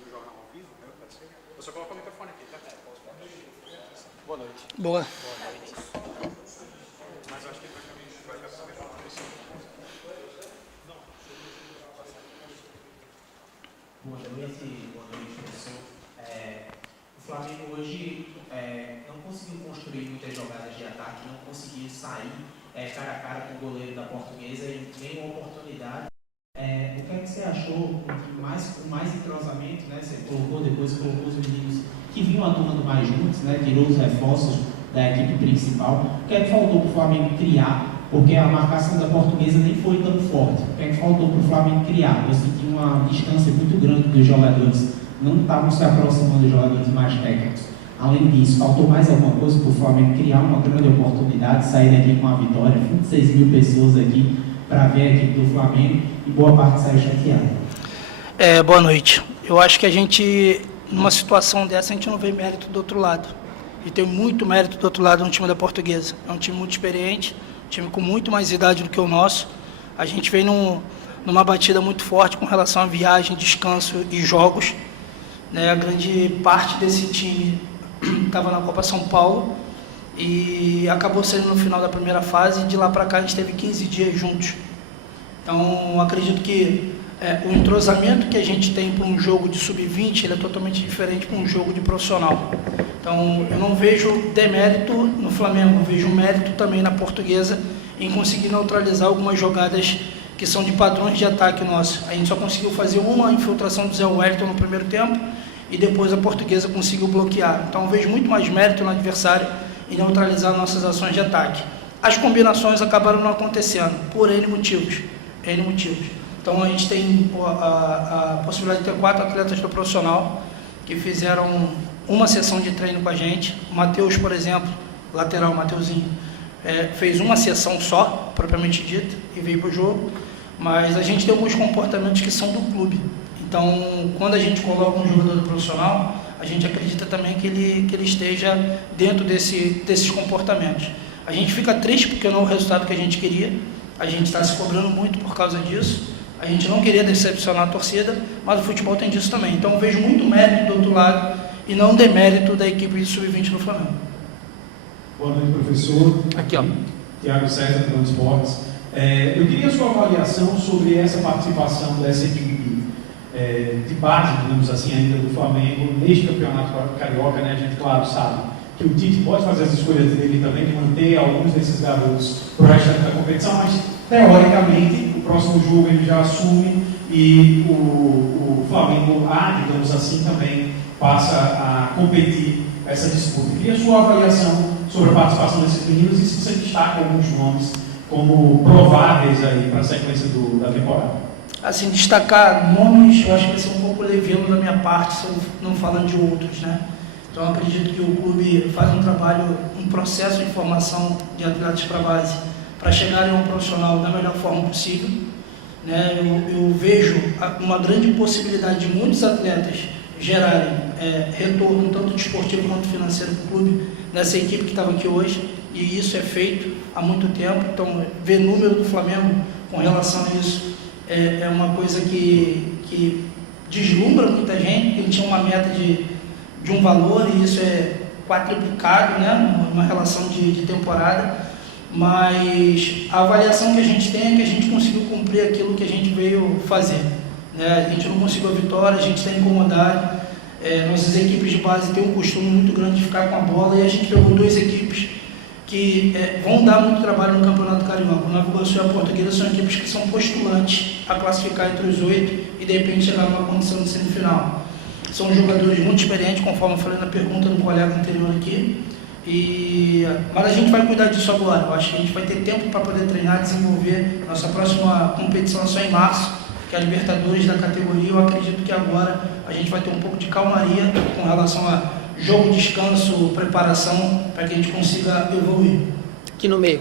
no jornal ao vivo, né? Pode ser? Eu só coloco o microfone aqui, tá? Boa noite. Boa. Boa noite. Mas eu acho que ele vai captar melhor na isso. Boa noite, professor. O Flamengo hoje não conseguiu construir muitas jogadas de ataque, não conseguiu sair cara a cara com o goleiro da Portuguesa em nenhuma oportunidade. O que é que você achou com mais entrosamento, né? Você colocou os meninos que vinham atuando mais juntos, né? Tirou os reforços da equipe principal. O que é que faltou para o Flamengo criar? Porque a marcação da Portuguesa nem foi tão forte. O que é que faltou para o Flamengo criar? Eu senti uma distância muito grande dos jogadores. Não estavam se aproximando dos jogadores mais técnicos. Além disso, faltou mais alguma coisa para o Flamengo criar uma grande oportunidade, sair daqui com a vitória. 26 mil pessoas aqui para ver a equipe do Flamengo e boa parte saiu chateada. Boa noite. Eu acho que a gente, numa situação dessa, a gente não vê mérito do outro lado. E tem muito mérito do outro lado no time da Portuguesa. É um time muito experiente, um time com muito mais idade do que o nosso. A gente vem numa batida muito forte com relação à viagem, descanso e jogos. A grande parte desse time estava na Copa São Paulo e acabou saindo no final da primeira fase, e de lá para cá a gente teve 15 dias juntos. Então, acredito que o entrosamento que a gente tem para um jogo de sub-20, ele é totalmente diferente para um jogo de profissional. Então, eu não vejo demérito no Flamengo, eu vejo mérito também na Portuguesa em conseguir neutralizar algumas jogadas que são de padrões de ataque nosso. A gente só conseguiu fazer uma infiltração do Zé Wellington no primeiro tempo e depois a Portuguesa conseguiu bloquear. Então, eu vejo muito mais mérito no adversário em neutralizar nossas ações de ataque. As combinações acabaram não acontecendo, por N motivos. Então, a gente tem a possibilidade de ter 4 atletas do profissional que fizeram uma sessão de treino com a gente. O Matheus, por exemplo, lateral, Mateuzinho, fez uma sessão só, propriamente dita, e veio para o jogo. Mas a gente tem alguns comportamentos que são do clube. Então, quando a gente coloca um jogador profissional, a gente acredita também que ele esteja dentro desses comportamentos. A gente fica triste porque não é o resultado que a gente queria. A gente está se cobrando muito por causa disso. A gente não queria decepcionar a torcida, mas o futebol tem disso também. Então, eu vejo muito mérito do outro lado e não demérito da equipe de sub-20 do Flamengo. Boa noite, professor. Aqui, ó. Tiago César, do Esportes. Eu queria a sua avaliação sobre essa participação dessa equipe de base, digamos assim, ainda do Flamengo neste campeonato carioca, né? A gente, claro, sabe que o Tite pode fazer as escolhas dele também, de manter alguns desses garotos para o restante da competição, mas, teoricamente, o próximo jogo ele já assume e o Flamengo, digamos assim, também passa a competir essa disputa. Eu queria a sua avaliação sobre a participação desses meninos e se você destaca alguns nomes como prováveis aí para a sequência da temporada. Assim, destacar nomes, eu acho que vai ser um pouco leviano da minha parte, se eu não falando de outros, né? Então, eu acredito que o clube faz um trabalho, um processo de formação de atletas para base, para chegarem a um profissional da melhor forma possível, né? Eu vejo uma grande possibilidade de muitos atletas gerarem retorno, tanto desportivo quanto financeiro para o clube, nessa equipe que estava aqui hoje, e isso é feito há muito tempo. Então, ver número do Flamengo com relação a isso é uma coisa que deslumbra muita gente. Ele tinha uma meta de um valor e isso é quadruplicado, né, uma relação de temporada, mas a avaliação que a gente tem é que a gente conseguiu cumprir aquilo que a gente veio fazer, né? A gente não conseguiu a vitória, a gente está incomodado. Nossas equipes de base têm um costume muito grande de ficar com a bola, e a gente pegou 2 equipes que vão dar muito trabalho no Campeonato Carioca. O Nova Iguaçu e a Portuguesa são equipes que são postulantes a classificar entre os 8 e de repente chegar numa condição de semifinal. São jogadores muito experientes, conforme eu falei na pergunta do colega anterior aqui, mas a gente vai cuidar disso agora. Eu acho que a gente vai ter tempo para poder treinar, desenvolver. Nossa próxima competição é só em março, que é a Libertadores da categoria. Eu acredito que agora a gente vai ter um pouco de calmaria com relação a jogo, descanso, preparação, para que a gente consiga evoluir. Aqui no meio.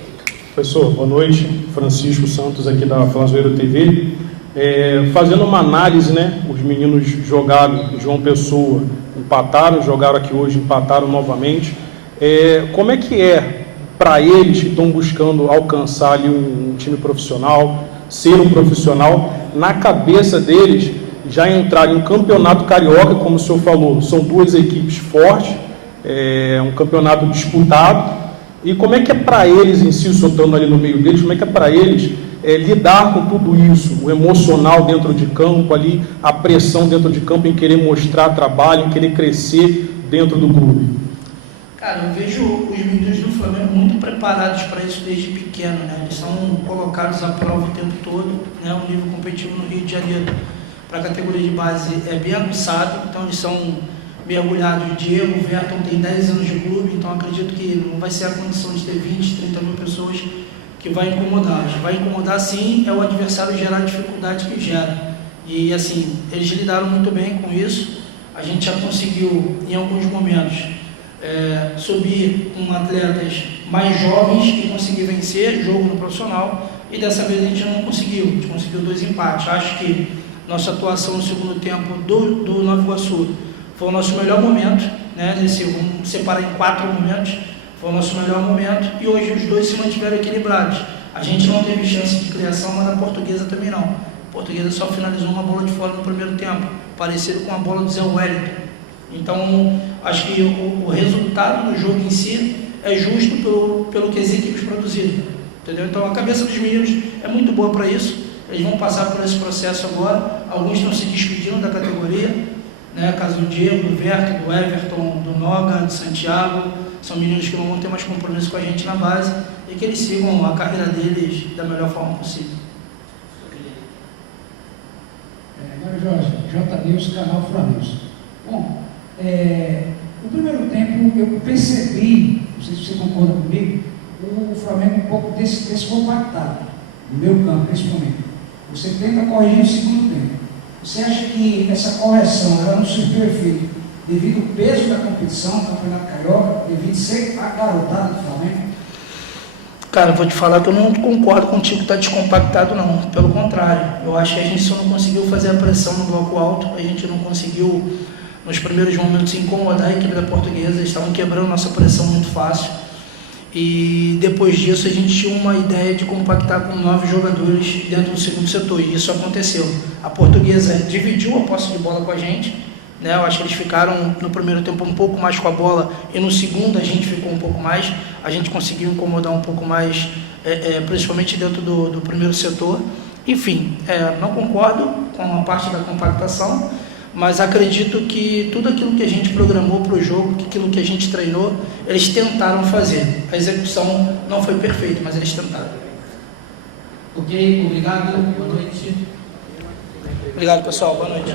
Professor, boa noite. Francisco Santos, aqui da Flazoeiro TV. Fazendo uma análise, né? Os meninos jogaram em João Pessoa, empataram, jogaram aqui hoje, empataram novamente. Como é que para eles que estão buscando alcançar ali um time profissional, ser um profissional, na cabeça deles, já entrar em um campeonato carioca, como o senhor falou, são duas equipes fortes, é um campeonato disputado. E como é que é para eles em si, soltando ali no meio deles, como é que é para eles lidar com tudo isso, o emocional dentro de campo, ali, a pressão dentro de campo em querer mostrar trabalho, em querer crescer dentro do clube? Cara, eu vejo os meninos do Flamengo muito preparados para isso desde pequeno, né? Eles são colocados à prova o tempo todo, né? O nível competitivo no Rio de Janeiro para a categoria de base é bem aguçado, então eles são mergulhados. O Diego, o Verton tem 10 anos de clube, então acredito que não vai ser a condição de ter 20, 30 mil pessoas que vai incomodar. Vai incomodar sim, é o adversário gerar a dificuldade que gera. E assim, eles lidaram muito bem com isso. A gente já conseguiu, em alguns momentos, subir com atletas mais jovens e conseguir vencer jogo no profissional, e dessa vez a gente não conseguiu, a gente conseguiu 2 empates. Acho que nossa atuação no segundo tempo do Nova Iguaçu foi o nosso melhor momento, né? Vamos separar em 4 momentos, foi o nosso melhor momento, e hoje os dois se mantiveram equilibrados. A gente não teve chance de criação, mas a Portuguesa também não. A Portuguesa só finalizou uma bola de fora no primeiro tempo, parecido com a bola do Zé Wellington. Então, acho que o resultado do jogo em si é justo pelo que as equipes produziram, entendeu? Então, a cabeça dos meninos é muito boa para isso. Eles vão passar por esse processo agora. Alguns estão se despedindo da categoria, né? Caso do Diego, do Verto, do Everton, do Noga, do Santiago. São meninos que não vão ter mais compromisso com a gente na base e que eles sigam a carreira deles da melhor forma possível. Mário Jorge, J-News, canal Flamengo. Bom, no primeiro tempo eu percebi, não sei se você concorda comigo, o Flamengo um pouco descompactado, no meu campo, principalmente. Você tenta corrigir no segundo tempo. Você acha que essa correção ela não surgiu efeito devido ao peso da competição, do Campeonato Carioca, devido a ser a garotada do Flamengo? Cara, eu vou te falar que eu não concordo contigo que está descompactado, não. Pelo contrário, eu acho que a gente só não conseguiu fazer a pressão no bloco alto, a gente não conseguiu, nos primeiros momentos, incomodar a equipe da Portuguesa. Eles estavam quebrando nossa pressão muito fácil. E depois disso a gente tinha uma ideia de compactar com 9 jogadores dentro do segundo setor, e isso aconteceu. A Portuguesa dividiu a posse de bola com a gente, né? Eu acho que eles ficaram no primeiro tempo um pouco mais com a bola, e no segundo a gente ficou um pouco mais. A gente conseguiu incomodar um pouco mais, principalmente dentro do primeiro setor. Enfim, não concordo com a parte da compactação, mas acredito que tudo aquilo que a gente programou para o jogo, aquilo que a gente treinou, eles tentaram fazer. A execução não foi perfeita, mas eles tentaram. Ok, obrigado, boa noite. Obrigado, pessoal, boa noite.